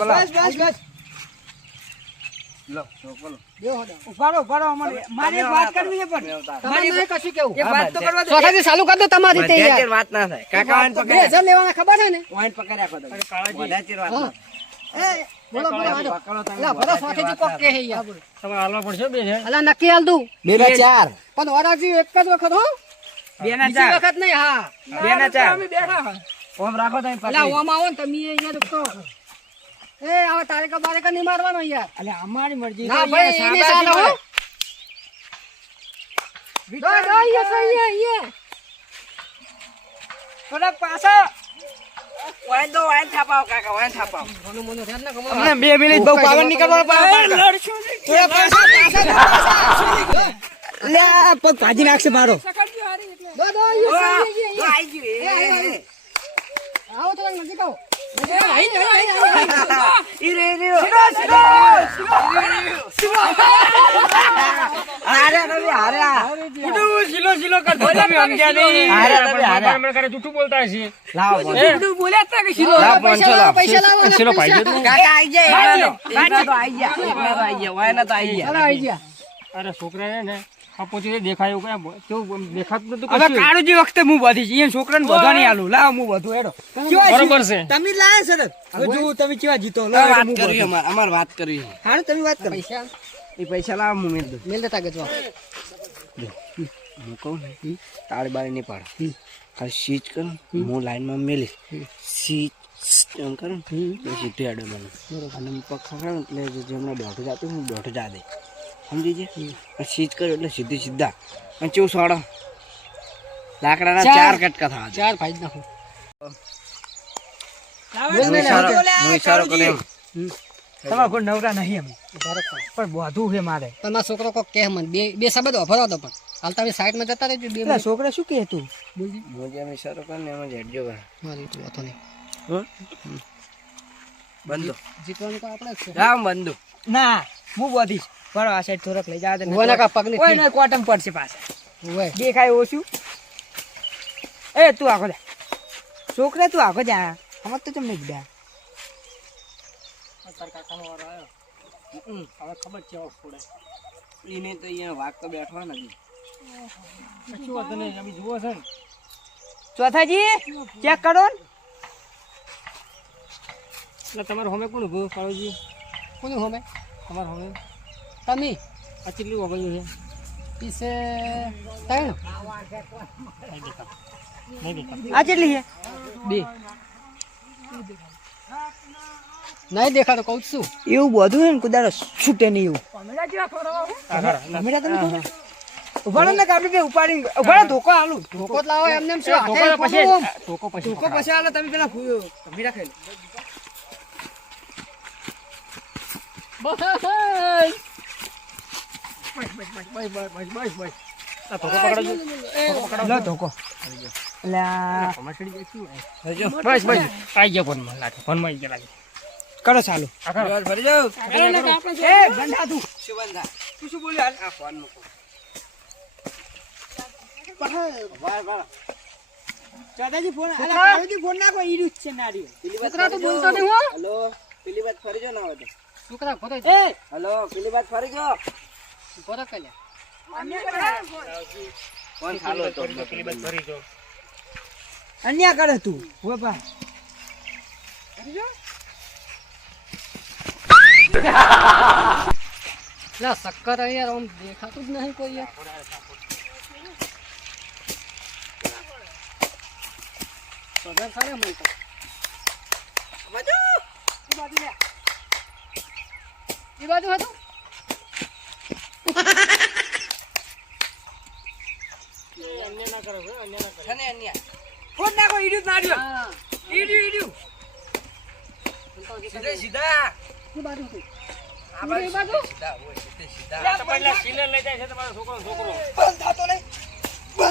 બસ લો ચોકલો ઉભારો મારે એક વાત કરવી છે પણ મારે કશું કેવું એક વાત તો કરવા દો સોસાથી ચાલુ કર દો તમારી રીતે યાર વાત ના થાય કાકા વાન પકડે 2000 લેવાના ખબર છે ને વાન પકડ્યા ખો તમે કાળાજી વાત ના એ બોલો લા ભરો સોસાથી કોક કે હે યાર તમે હાલવા પડશે બે છે અલા નક્કી હાલ દઉં 2004 પણ વરાજી એક જ વખત હો 2004 વખત નહીં હા 2004 અમે બેઠા ઓમ રાખો તમે અલા ઓમ આવો ને તમે અહીંયા દુખતો એ આવા તારેકા બારેકા નહીં મારવાનો યાર અલે અમારી મરજી ના ભાઈ એને ચાલો હો દો યે થોડા પાછા વાઈન થાપાવ કાકા વાઈન થાપાવ મનો ધ્યાન ના કમો અમને 2 મિનિટ બહુ પાવર નીકળવાનો લડશું થોડા પાછા લે પગ ભાજી નાખશે મારો દો આઈ ગયો આવો થોડા નજીક આવો અરે છોકરા ને પછી દેખાયું કેવું દેખાતું નતું હવે કાળુજી વખતે હું બધી એ છોકરાને બધો નહીં આલું લાવ હું બધું હેડો બરોબર છે તમે લાયા છે હવે જો તમે કેવા જીતો વાત કરી અમાર વાત કરી હારું તમે વાત કરો પૈસા એ પૈસા લાવ હું મેલ દેતા કે જો હું કહું ને તાળી બાળી નહીં પાડ ખાલી સીચ કર હું લાઈનમાં મેલીશ સીચ એમ કરું સીધી આડે મને અને પગ ખખડાવે એટલે જેમણે દોઢું જાતું હું દોઢું જા દે સમજી જાય સીચ કર્યો એટલે સીધા અને ચેવું સોડો લાકડાના 4 કટકા થવા 4 ફાઈદ નાખો તમારા કોઈ નવરા નહીં અમે પણ બધું છે મારે તમારા છોકરો કોક કે મને બે શબ્દ વાપરવા દો પણ હાલ તમે સાઈડમાં જતા રહેજો બે છોકરા શું કહે તું બોલજી અમે ઇશારો કર ને એમાં હેડજો મારી તું વાતો નહીં બંધો જીતવાનું તો આપણે જ છે રામ બંધો ના હું બોધીશ બરો આ સાઈડ થોડક લઈ જાવ દે ઓના કા પગને કોઈ ન કોટમ પડશે પાછા ઓય દેખાય ઓછું એ તું આખો જા છોકરા તું આખો જા હમત તો તમને ગયા તાર કાકાનો વારો આવ્યો હવે ખબર છે ઓફ પડે ઈને તો અહીંયા વાગ તો બેઠો નથી શું વાત ને અમે જુઓ છે ને ચોથાજી ચેક કરો ને તમાર હોમે કોણ ઉભો કાળોજી કોણ હોમે તમાર હોમે તમે આ કેટલું વગળ્યું છે પીસે 3 આ કેટલી છે 2 નહીં દેખાતો કહું છું એવું બધું ને કુદાડો છૂટે નહીં એવું ઉભાડો ને કાપડી બે ઉપાડી ઉભાડો ધોકો આલું ધોકો લાવો એમને એમ શું ધોકો પછી આલો તમે પેલા મીરા ખાઈ લો કરો ચાલુ ફોન નાખો ઈડું છે નારી બોલતો નહીં હેલો પેલી વાત ફરી જો ના હોય છોકરા ખોતો હેલો પેલી વાત ફરી જો ખોતો કલ્યા ફોન ચાલુ તો પેલી વાત ફરી જો અન્યા કરે તું હો બા ફરી જો લા શક્કર યાર આમ દેખાતું જ નહીં કોઈ યાર સદર સારે મળતો બાજુ લે એ બાજુ હતું અન્ય ના કરો અન્ય ના કરો છને અન્ય કોણ નાખો ઈડ્યું નાડ્યો ઈડ્યું સીધા એ બાજુ હતી આ બાજુ સીધા હોય સીધા તમારા સિલર લઈ જાય છે તમારો છોકરો બંધ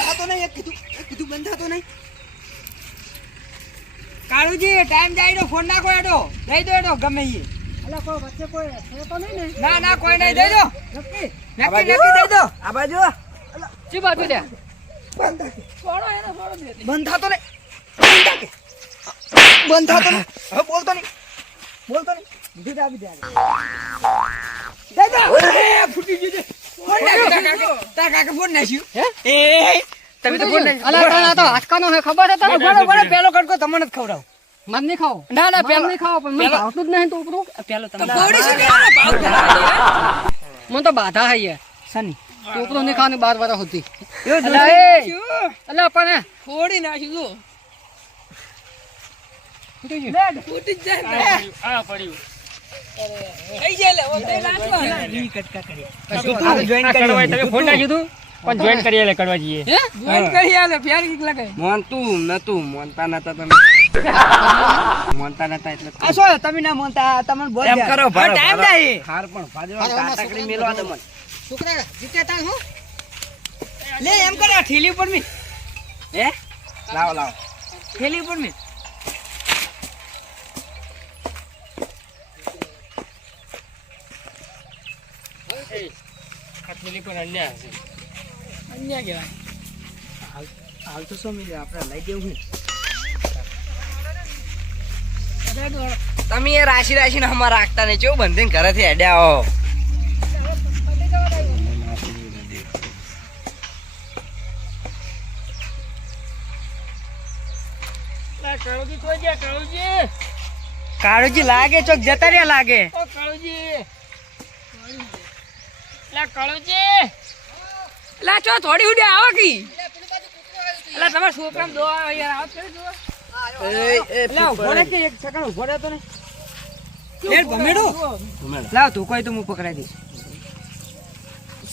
થાતો નહીં એક કીધું બંધ થાતો નહીં કાળુજી ટાઈમ જાય તો ફોન નાખો એડો દઈ દો એડો ગમે ઈ અલા કોઈ વચ્ચે કોઈ છે તો નહીં ને ના કોઈ નહીં દઈ દો નક્કી દઈ દો આ બાજુ જી બાજુ લે બંધ થાતો નહીં હવે બોલતો નહીં બીજું દાબી દે દાદા ફૂટી ગયું છે. ફોન નાખ્યો તાર કાકા ફોન નાખ્યું હે એ તમે તો ફોન નાખ્યો. અલા તારા તો હાચકાનો હે ખબર છે તને? બરાબર પેલો કટકો તમને જ ખવડાવ. મત નહીં ખાઓ. ના ના પેલો નહીં ખાઓ પણ મને ભાવતું જ નહીં તો ઉપરું. પેલો તમને ગોડી શું ભાવ મને તો બાધા હે યાર. સની ઉપરું નહીં ખાવાની 12 વર્ષ સુધી. અલા એ અલા પણ ફોડી નાખ્યું ફૂટી ગયું. ફૂટી જ જાય આ પડ્યું. થઈ જાય લે ઓતે નાખવા ઈ કટકા કરી કશું આ જોઈન આ કડવાઈ કરી તમે ફોન નાખ્યું તું પણ જોઈન કરી આલે કડવા જઈએ. હે જોઈન કરી આલે ફેર કીક લગાય મોનતું નતું મોનતા નતા તમે મોનતા નતા એટલે આ શું તમે ના મોનતા તમને બોલ એમ કરો ભારો ટાઈમ ભારો. નહીં હાર પણ ભાજો કાટકડી મેલવા દે મને છોકરા જીતે તાણ હો. લે એમ કરે આ ઠેલી ઉપર મી હે લાવો લાવો ઠેલી ઉપર મી આ થેલી પર અન્યાય હશે. અન્યા કેવાય હાલ તો શું મિલે આપણે લઈ દેવું તમે એ રાશિ રાશિ ને હમાર રાખતા નહીં કેવું બંધીને ઘરેથી હેડ્યા આવો લા કાળુજી તો ગયા કાળુજી. કાળુજી લાગે ચોક જતા રહ્યા લાગે ઓ કાળુજી. લા કાળુજી. લા ચો થોડી ઉડી આવો કી લા તમાર છોકરામ દો યાર આવ કરી દો લા ભોળે કે એક સેકન્ડ ભોળે તો ને લેટ ભમેડો લાવ તું કોઈ તો હું પકડાઈ દઈશ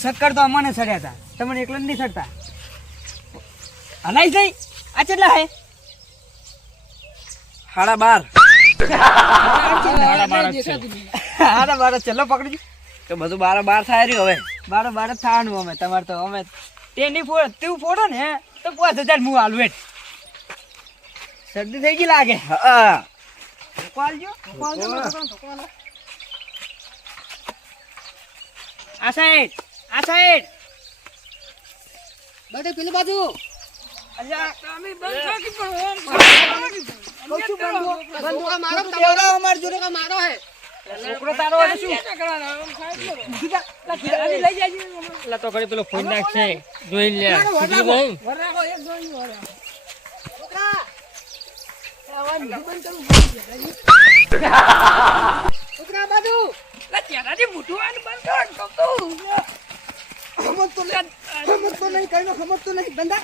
શક્કર તો અમને સડ્યા હતા તમને એકલા નહીં સડતા હલાઈ જઈ આ કેટલા હે 12:30 મારા બાળક છે. હારા બારા ચલો પકડી તો બધું 12 થાય રહ્યું હવે બારો બાર જ થવાનું અમે તમારે તો અમે તેની તું ફોડો ને તો 5000 હું હાલું એટ શરદી થઈ ગઈ લાગે હા કોલજો આ સાઈડ બેટા પેલી બાજુ. અલ્યા તમે બંધો કે બંદૂક આ મારો દેવડા અમાર જોડે આ મારો હે. છોકરો તારો હોય શું લઈ જાય લા તો ઘડી પેલો ફોન નાખશે જોઈ લે. બીજું નહીં. વરાકો એક જોઈ વરા છોકરા બાજુ. લા ત્યાંથી મૂઠવાનું બંધ કર ખમત તો નહીં કઈનો ખમત તો નહીં બંધા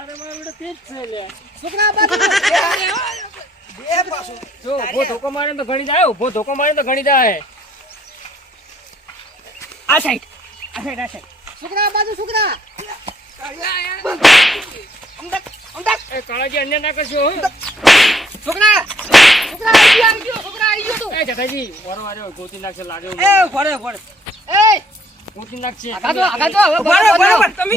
અરે મારું બેટા પેટ છે લે. છોકરા બાજુ બે પાછો જો ઉભો ધોકો મારે તો ઘણી જાય. ઉભો ધોકો મારે તો ઘણી જાય. આ સાઈડ છોકરા બાજુ છોકરા. એ કાળાજી અન્ય ના કરશો હો. છોકરા આવી ગયો તું એ જટાજી વારો વારો ગોતી નાખશે લાગે એવું એ મને. ફરે એ ગોતી નાખશે. આગળ તો હવે બરાબર તમે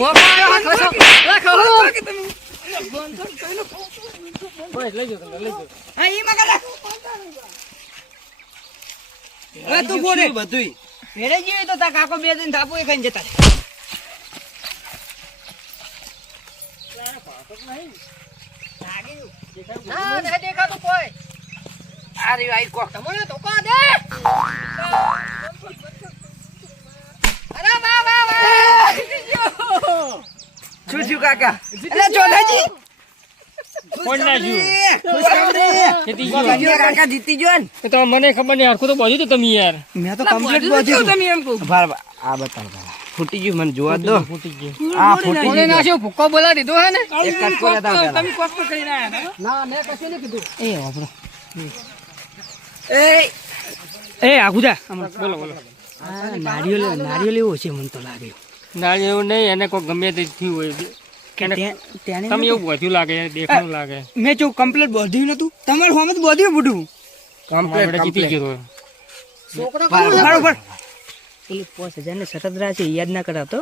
બસ લઈ જાઓ તમે લઈ જાઓ. હા ઈ મગલા હવે તું બોલે બધું ભેરે જીવે તો તા કાકો બે દિન થાપુ એ ખાઈને જતા ના નહીં દેખાતું કોઈ. આ રહ્યું આઈ કોક તમને ધોકો દે. અરે વાહ શું થયું કાકા અલે ચોધાજી ફોન નાખ્યું. જીતી ગયો. જીત્યો કાકા જીતી ગયો ને એ તો મને ખબર નહીં હરખું તો બોલ્યું તું તમે યાર. મેં તો કમ્પ્લીટ બોલ્યું તમે એમ કહું આ બતાવ ફૂટી ગયું મને જોવા દો ફૂટી ગઈ. આ ફૂટી કોને નાખ્યો ભૂક્કો બોલા દીધો હે ને. એક કટકો લેતા પેલા તમે કોક તો કરીને આયા ના મેં કશું નહીં કીધું. એ વાપરો એ આગુદા બોલો બોલો. નારિયેલ એવો છે મને તો લાગે ના એવું નહીં એને કોઈ ગમે તે થયું હોય એને તમે એવું બધું લાગે દેખાનું લાગે. મેં જો કમ્પ્લીટ બોધ્યું નતું તમારું હોમ તો બોધ્યું બધું આપણે જીતી ગયો. બરોબર પેલી 5000 ને સતત છે યાદ ના કરાતો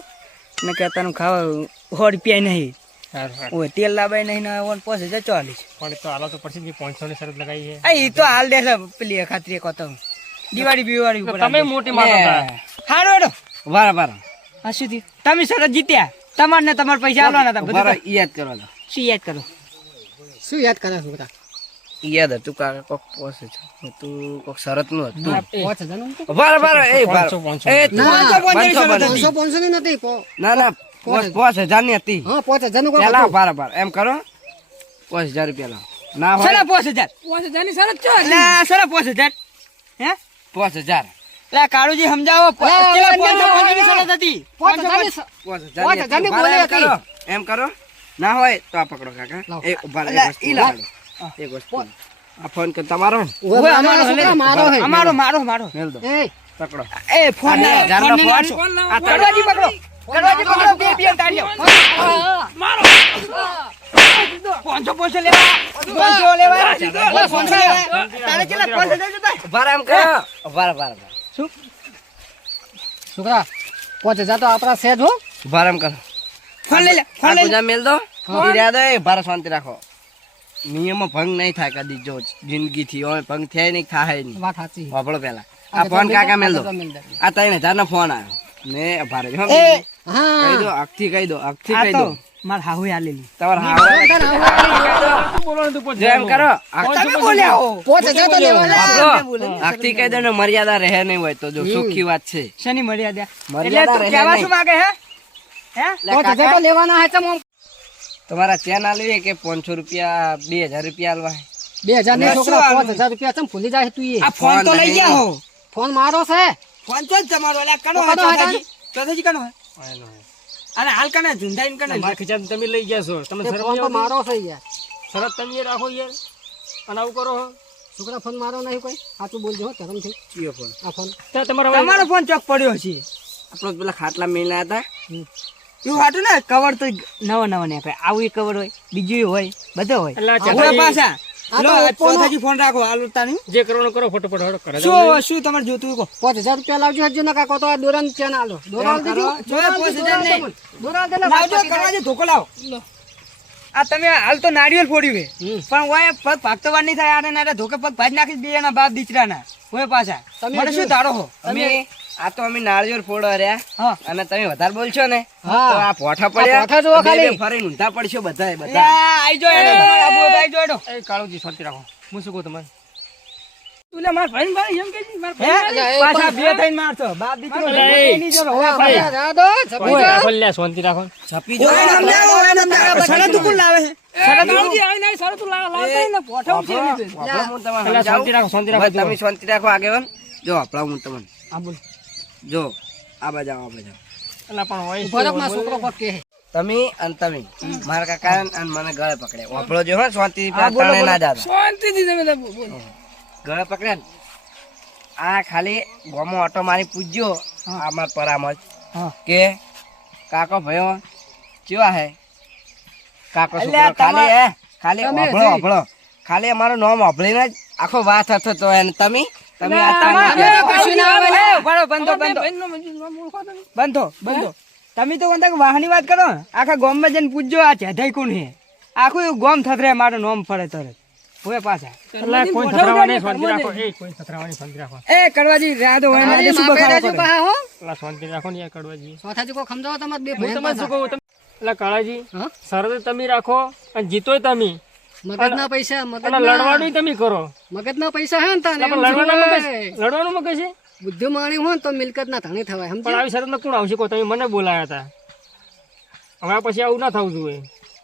મેં કહેતાનું ખાવા 100 રૂપિયા નહીં સારું સારું. ઓય તેલ લાવાય નહીં ને 5040 પણ તો હાલો તો પછી જ 500 ની શરત લગાવી છે. આ ઈ તો હાલ દે છે પેલી ખાતરી કોતો દિવાળી બિવાળી ઉપર તમે મોટી માનો હતા. હારો હેડો બરાબર આ શું થયું તમે સરસ જીત્યા તમાર ને તમારા પૈસા આલવાના હતા બધું યાદ કરો શું યાદ કરો શું યાદ કરે છોકરા? યાદ હતું કાકા કોક પોસે છે તું કોક શરત નું હતું 5,000 નું હતું? બરાબર એ પાંચસો, પાંચસો. એ ના, 500 500 ની નથી. ના ના 5,000 ની હતી હા 5,000 નું કોક પેલા હતું. બરાબર એમ કરો 5,000 રૂપિયા લાવો ના હોય શેના 5,000? 5,000 ની શરત છે. એટલે શેના 5,000? હે? 5,000 એટલે કાળુજી સમજાવો. કેટલા 5,000 ની શરત હતી? 5,000 ની બરાબર, બોલી એમ કરો એમ કરો ના હોય તો આ પકડો કાકા લાવો. એ ઉભા રહો, એટલે એક વસ્તુ ઈ લાવો. લાવો. એક વસ્તુ આ ફોન કર તમારો ઓય, અમારો છોકરા મારો હે. મારો. મેલ દો એ પકડો એ ફોન ના 5,000 નો ફોન ફોન લાવો. આ કરવાજી પકડો. કરવાજી પકડો. બે તાળીઓ. મારો 500 લેવા. 500 લેવા. 500 લેવા. તારે કેટલા 5,000 જોતા? ઉભા રહો, એમ કરો ઉભા રહો. શું? છોકરા 5,000 તો આપણા સેજ હો. ઉભા રહો, એમ કરો ફોન લઈ લે. ફોન આ લઈ લે. ગુજા મેલ દો ઈરાદો એ ભારે શાંતિ રાખો નિયમો ભંગ નહીં થાય કદી જો જિંદગી થી ઓય ભંગ થાય નહીં થાય નહીં વાત સાચી. વાપરો પેલા આ ફોન કાકા મેલ દો આ 3,000 નો ફોન આવ્યો ને ભારે હો એ કહી હા દો અખથી કહી દો આ કહી તો દો માર હાહુ આલેલી. તમારા હા બોલવાનું તું જો એમ કરો તમે બોલ્યા હો. 5,000 તો લેવાના. અખથી કહી દો ને મર્યાદા રહે નહીં હોય તો જો સુખી વાત છે શેની મર્યાદા? એટલે મર્યાદા તું રહે કહેવા નહીં. શું માંગે હે? હે? 5,000 તો લેવાના હે ચમ. તમારા ચેન આલવી કે 500 રૂપિયા 2,000 રૂપિયા આલવા 2,000 ને છોકરા 5,000 રૂપિયા ચમ ભૂલી જાય તું એ. આ ફોન તો લઈ ગયા હો ફોન મારો છે. ફોન તો જ તમારો એટલે કનો તો કનો હોય હોય ચોથાજી કનો હોય અને હાલ કને ઝુંડાઈન કને મારા ખીચામાં તમે લઈ ગયા છો તમે તે શરત ફોન તો નહીં મારો છે યાર. આવતી? શરત તમે રાખો યાર અને આવું કરો છો. છોકરા ફોન મારો નહીં કોઈ. સાચું બોલજો હો ધરમ થી. કયો ફોન આ ફોન ત્યાં તમારા તમારો ફોન ચોક પડ્યો છે આપણો પેલા ખાટલા મેલા હતા એવું હાટું ને કવર તો નવા નીકળે. આવું કવર હોય, બીજું હોય, બધો હોય. એટલે આ હવે ચાચાજી પાછા આ લો તો આ ઓપ્પોનો. ચોથાજી ફોન રાખો હાલ ઉતાની જે કરવાનું કરો ફટોફટ હળો કરે શું તમારે જોતું કહો 5,000 રૂપિયા લાવજો હજુ ના કાકો તો આ દોરાન ચેન આલો. દોરાલ દીધું. જોયા 5,000 ને. દોરાલ દે લાવજો કરવાજી ધોકો લાવો આ તમે હાલ તો નારિયેલ ફોડ્યું હે હમ. પણ ઓય પગ ભાગતો વાર નહીં થાય આને નારે ધોકે પગ ભાજ નાખી બે એના બાપ દીકરાના ઓય પાછા તમે મને શું ધારો હો અમે આ તો અમે નાળિયેર ફોડો રહ્યા હા અને તમે વધારે બોલશો ને હા. તો આ પોઠા પડ્યા પોઠા જુઓ બે ખાલી. બે ફરીને ઊંધા પડશો બધાય લે, બધા આઈ જો એડો તમારે આબુ હોય તો આઈ જો એડો એ કાળુજી શાંતિ રાખો હું શું કહું તમારે તું લે માર ભાઈ ભાઈ એમ કે માર હે? ભાઈ પાછા બે થઈને મારતો બાપ દીકરો અલા, એ. ભેગો નહીં જોડો. હવે ભાઈ. પાછા. જા દો, જપી ઓય, જાઓ. ભલ્યા શાંતિ રાખો છપી ઓય એમ ના, ઓય એમ ના. સડક તું કોણ લાવે છે વાપરો હું તમને પેલા શાંતિ સમજાવું. રાખો શાંતિ રાખો બસ તમે શાંતિ રાખો આગેવાન જો આપણા હું તમને હા બોલ જો આ બાજુ આવો, આ બાજુ એટલે પણ હોય ઉભો રહો, મારો છોકરો કોક કહે. તમે અને તમે મારા કાકા અને મને ગળે પકડે વાપરો જો હો શાંતિ ત્રણે ના જાતા ગળે પકડે ને આ ખાલી ગોમો ઓટો મારી પૂછજો આમાં પરામજ હા. કે કાકો ભયો કેવા હે કાકો અલ્યા, છોકરો ખાલી તમાર- હે ખાલી તમે વાપરો હજી. વાપરો ખાલી અમારું નામ વાપરીને જ આખો વાત હતો તો એને તમે તમે આ તમારે તાના કશું ના આવે ને. ઉભા રહો, બંધો તમે તો કોણ વાહની વાત કરો આખા ગામમાં જઈને પૂછજો આ ચેધાઈ કોણ હે આખું એવું ગામ થથરે મારું નામ ફરે તરત હોય પાછા એટલે કોઈ થથરાવાની શાંતિ રાખો એ કોઈ થથરાવાની શાંતિ રાખો એ કરવાજી રાધો હોય ને મારી શું માપે બખાડો રહેજો કરે? પાહા હો. એટલે શાંતિ રાખો ને યાર કડવાજી ચોથાજી કોક સમજાવો તમારે બે હું ભાઈ તમને શું કહું એટલે કાળાજી હા? શરત તમે રાખો અને જીતોય તમે મગજના પૈસા અને મગજના લડવાનું તમે કરો મગજના પૈસા હે ને તાને એટલે એમ પણ લડવાનું શું મગજ હોય? લડવાનું મગજ છે બુદ્ધિ માણી હોય ને તો મિલકત ના ધણી થવાય પણ સમજ્યા? આવી શરતમાં કોણ આવશે કહો તમે મને બોલાયા હતા હવે પછી આવું ના થવું જોઈએ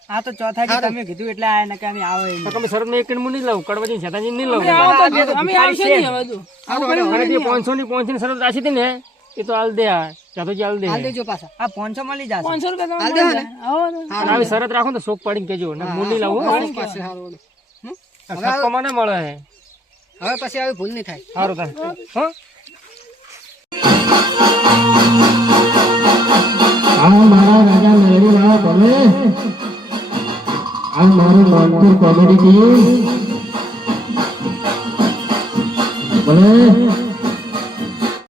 આ તો ચોથાજી તમે કીધું એટલે આ એને કે અમે આવે તો તમે શરતમાં એક હું નહીં લઉં કડવાજી શેતાજી નહીં લઉં અને જે 500 ની 500 ની શરત રાખી હતી ને એ તો હાલ દે આ જાદવજી હાલ દે હાલ દેજો પાછા આ 500 મળી જશે હાલ દે ને અને આવી શરત રાખો ને તો શોક પાડીને કેજો ને હું નહીં લાવું હો. પાસે હારું. સપ્પા મને મળે છે હવે પછી આવી ભૂલ નહીં થાય સારું તાર હો આ મારા રાજા મેળી વાળા તમે આ મારું મોનપુર કોમેડી ટીમ ભલે